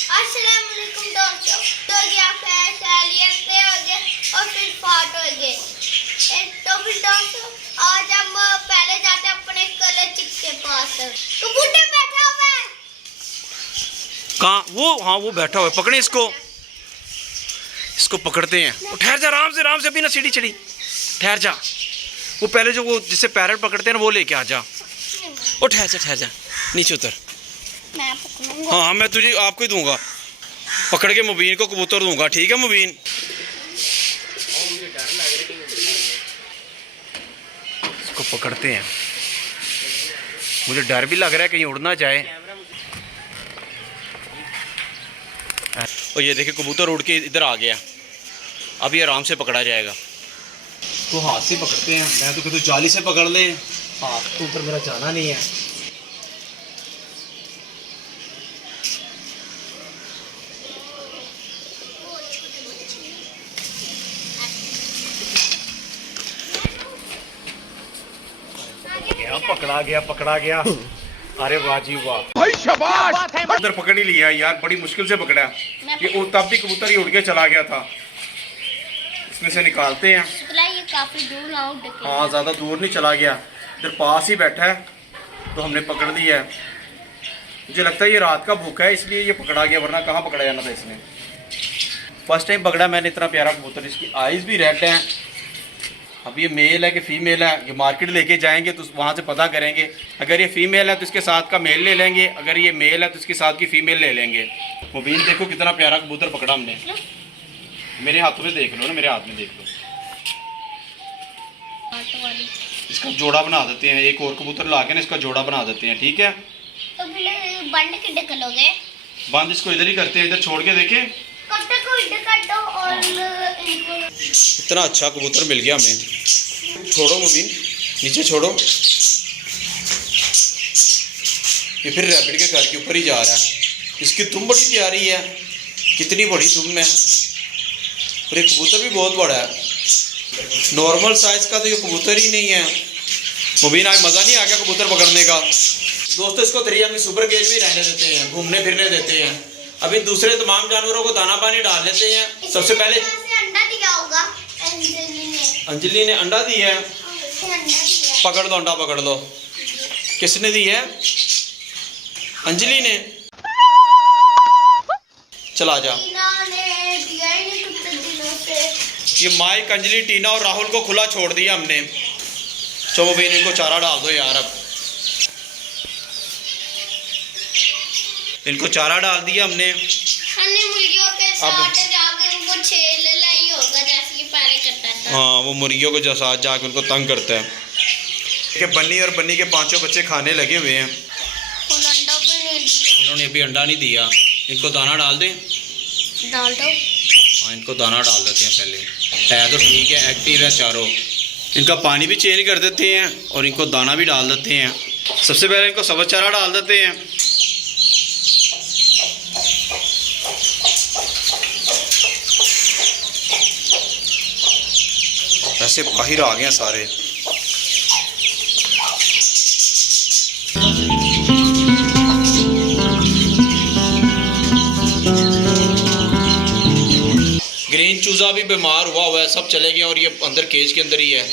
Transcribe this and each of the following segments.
अस्सलाम वालेकुम दोस्तों, तो ये आप खैरियत से होंगे और फिर फाट होंगे। तो फिर दोस्तों आज हम पहले जाते हैं अपने कलर चिक के पास। कबूतर बैठा हुआ है। कहाँ वो? हाँ वो बैठा हुआ है, पकड़े इसको, इसको पकड़ते हैं। वो ठहर जा, आराम से अभी ना सीढ़ी चढ़ी, ठहर जा। वो पहले जो वो जिससे पैरट पकड़ते हैं ना वो लेके आ जा। ओ ठहर जा, नीचे उतर। मैं पकड़ूंगा। हाँ मैं तुझे आपको ही दूंगा, पकड़ के मुबीन को कबूतर दूंगा, ठीक है मुबीन? इसको पकड़ते हैं, मुझे डर भी लग रहा है कहीं उड़ ना जाए। और ये देखिए कबूतर उड़ के इधर आ गया, अब ये आराम से पकड़ा जाएगा। तो हाथ से पकड़ते हैं, मैं तो कहता जाली से पकड़ ले, हाथ तो ऊपर मेरा जाना नहीं है। पकड़ा गया। अरे वाह जी वाह भाई, शाबाश। उधर पकड़ ही लिया यार, बड़ी मुश्किल से पकड़ा। ये तब भी कबूतर ही उड़ के चला गया था। इसमें से निकालते हैं। ये काफी दूर ना उड़ के। हाँ ज़्यादा दूर नहीं चला गया, इधर पास ही बैठा है, तो हमने पकड़ लिया है। मुझे लगता है ये रात का भूखा है इसलिए ये पकड़ा गया, वरना कहाँ पकड़ा जाना था इसने। फर्स्ट टाइम पकड़ा मैंने इतना प्यारा कबूतर। इसकी आइज़ भी रेड हैं। अब ये मेल है कि फ़ीमेल है, ये मार्केट लेके जाएंगे तो वहाँ से पता करेंगे। अगर ये फ़ीमेल है तो इसके साथ का मेल ले लेंगे, अगर ये मेल है तो इसके साथ की फ़ीमेल ले लेंगे। मुबीन देखो कितना प्यारा कबूतर पकड़ा हमने। मेरे हाथों में देख लो ना, मेरे हाथ में देख लो। इसका जोड़ा बना देते हैं, एक और कबूतर ला के ना इसका जोड़ा बना देते हैं, ठीक है? तो बंद किड्डे करोगे? बंद इसको इधर ही करते हैं, इधर छोड़ के देखे। इतना अच्छा कबूतर मिल गया हमें। छोड़ो मुबीन, नीचे छोड़ो। ये फिर रैबिट के घर के ऊपर ही जा रहा है। इसकी तुम बड़ी प्यारी है, कितनी बड़ी तुम है। और ये कबूतर भी बहुत बड़ा है, नॉर्मल साइज का तो ये कबूतर ही नहीं है। मुबीन आज मज़ा नहीं आ गया कबूतर पकड़ने का। दोस्तों इसको तरिया में सुपर गेज भी रहने देते हैं, घूमने फिरने देते हैं। अभी दूसरे तमाम जानवरों को दाना पानी डाल लेते हैं। सबसे पहले अंडा दिया होगा अंजलि ने अंडा दी है। पकड़ दो अंडा, पकड़ दो। किसने दी है? अंजलि ने। चला जा। ये माइक, अंजलि, टीना और राहुल को खुला छोड़ दिया हमने। चलो भाई इनको चारा डाल दो यार। अब इनको चारा डाल दिया हमने। मुर्गियों के साथ जाके उनको छेल लाई होगा जैसे कि पहले करता था। हाँ वो मुर्गियों के साथ जाके उनको तंग करता है। कि बन्नी और बन्नी के पांचों बच्चे खाने लगे हुए हैं। अंडा भी नहीं दिया। इन्होंने अभी अंडा नहीं दिया। इनको दाना डाल दें। डाल दो। हाँ इनको दाना डाल देते हैं पहले। है तो ठीक है, एक्टिव है चारों। इनका पानी भी चेंज कर देते हैं और इनको दाना भी डाल देते हैं। सबसे पहले इनको सब्ज़ चारा डाल देते हैं। ऐसे बाहर आ गए सारे। ग्रीन चूजा भी बीमार हुआ है, सब चले गए और ये अंदर केज के अंदर ही है।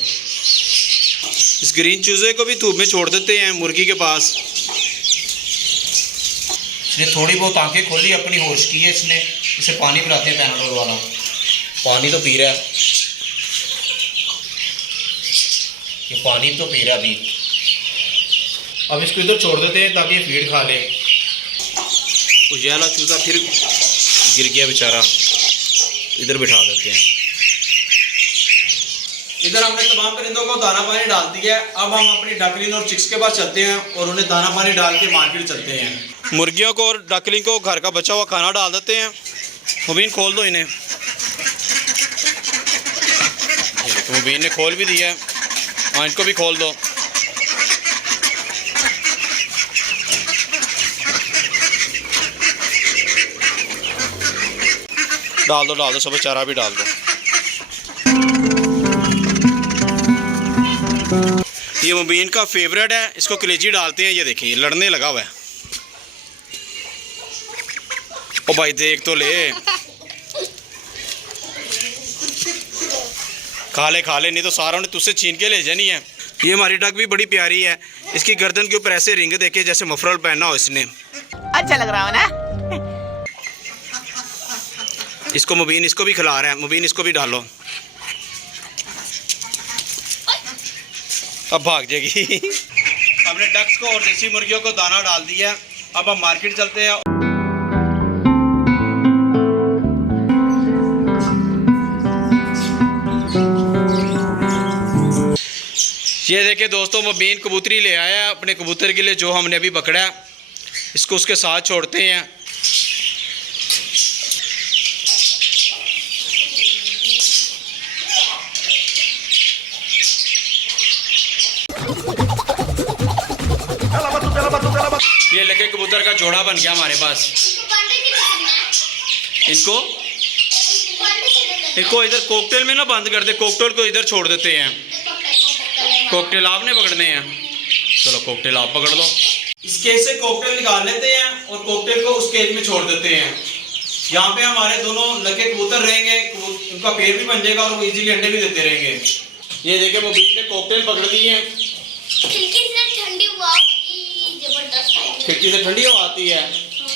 इस ग्रीन चूजे को भी धूप में छोड़ देते हैं मुर्गी के पास। इसने थोड़ी बहुत आंखें खोली, अपनी होश की है इसने। इसे पानी पिलाते हैं पैनाडोल वाला, पानी तो पी रहा है। ये पानी तो पी रहा अभी। अब इसको इधर छोड़ देते हैं ताकि ये फीड खा ले। तो ये वाला चूजा फिर गिर गया बेचारा, इधर बिठा देते हैं। इधर हमने तमाम परिंदों को दाना पानी डाल दिया है। अब हम अपनी डकलिंग और चिक्स के पास चलते हैं और उन्हें दाना पानी डाल के मार्केट चलते हैं। मुर्गियों को और डकलिंग को घर का बचा हुआ खाना डाल देते हैं। मुबीन खोल दो इन्हें। तो मुबीन ने खोल भी दिया है। हाँ इनको भी खोल दो। डाल दो सब चारा भी डाल दो। ये मुबीन का फेवरेट है, इसको कलेजी डालते हैं। ये देखिए ये लड़ने लगा हुआ है। ओ भाई देख तो ले, खा ले नहीं तो सारा ने तुझसे छीन के ले जानी है। ये हमारी डक भी बड़ी प्यारी है, इसकी गर्दन के ऊपर ऐसे रिंग देखे जैसे मफरल पहना हो इसने। अच्छा लग रहा हो ना। इसको मुबीन इसको भी खिला रहा है, मुबीन इसको भी डालो, अब भाग जाएगी। हमने डक्स को और देसी मुर्गियों को दाना डाल दिया, अब हम मार्केट चलते हैं। ये देखिए दोस्तों, मुबीन कबूतरी ले आया है अपने कबूतर के लिए जो हमने अभी पकड़ा है। इसको उसके साथ छोड़ते हैं। ये लेके कबूतर का जोड़ा बन गया हमारे पास। इनको इनको इधर कॉकटेल में ना बंद कर दे, कॉकटेल को इधर छोड़ देते हैं। कॉकटेल आपने पकड़ने हैं, चलो कॉकटेल आप पकड़ लो। इस केज से कॉकटेल निकाल लेते हैं और कॉकटेल को उस केज में छोड़ देते हैं। यहाँ पे हमारे दोनों लगे कबूतर रहेंगे, उनका पेड़ भी बन जाएगा और वो इजीली अंडे भी देते रहेंगे। ये देखिए मुबीन ने कॉकटेल पकड़ ली है। खिड़की से ठंडी हवा आती है।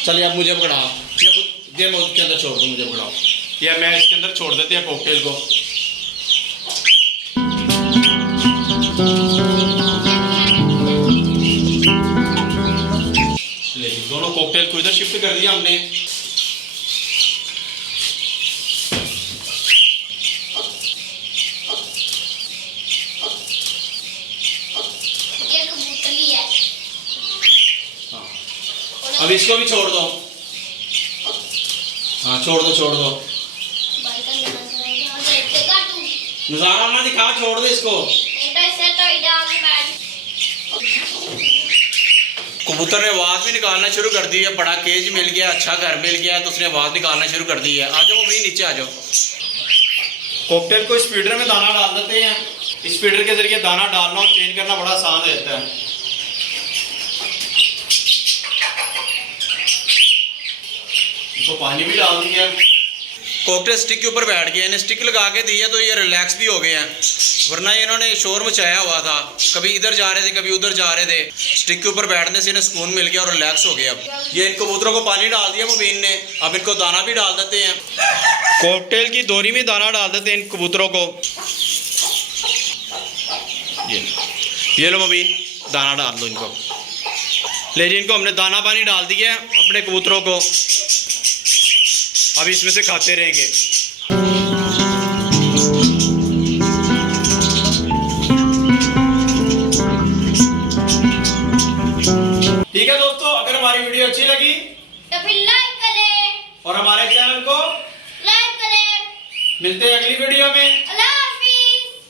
चलिए अब मुझे पकड़ाओ, ये के अंदर छोड़ दो, मुझे पकड़ाओ। या मैं इसके अंदर छोड़ देते हैं कॉकटेल को। दोनों कॉकटेल को इधर शिफ्ट कर दिया हमने। ये कबूतरी है। हाँ। अब इसको भी छोड़ दो। हाँ छोड़ दो। नजारा ना दिखा, छोड़ दो इसको। कबूतर ने आवाज़ भी निकालना शुरू कर दी है। बड़ा केज मिल गया, अच्छा घर मिल गया तो उसने आवाज़ निकालना शुरू कर दी है। आ जाओ वहीं नीचे आ जाओ। कॉकटेल को इस फीडर में दाना डाल देते हैं। इस फीडर के जरिए दाना डालना और चेंज करना बड़ा आसान हो जाता है। इसको पानी भी डाल दिया। कॉकटेल स्टिक के ऊपर बैठ गए, इन्हें स्टिक लगा के दी है तो ये रिलैक्स भी हो गए हैं, वरना इन्होंने शोर मचाया हुआ था। कभी इधर जा रहे थे, कभी उधर जा रहे थे। स्टिक के ऊपर बैठने से इन्हें सुकून मिल गया और रिलैक्स हो गया। अब ये इन कबूतरों को पानी डाल दिया मुबीन ने, अब इनको दाना भी डाल देते हैं। कॉकटेल की दोरी में दाना डाल देते हैं इन कबूतरों को। ये लो मुबीन, दाना डाल दो इनको। ले जी, इनको हमने दाना पानी डाल दिया अपने कबूतरों को, अब इसमें से खाते रहेंगे। ठीक है दोस्तों, अगर हमारी वीडियो अच्छी लगी तो फिर लाइक करें और हमारे चैनल को लाइक करें। मिलते हैं अगली वीडियो में।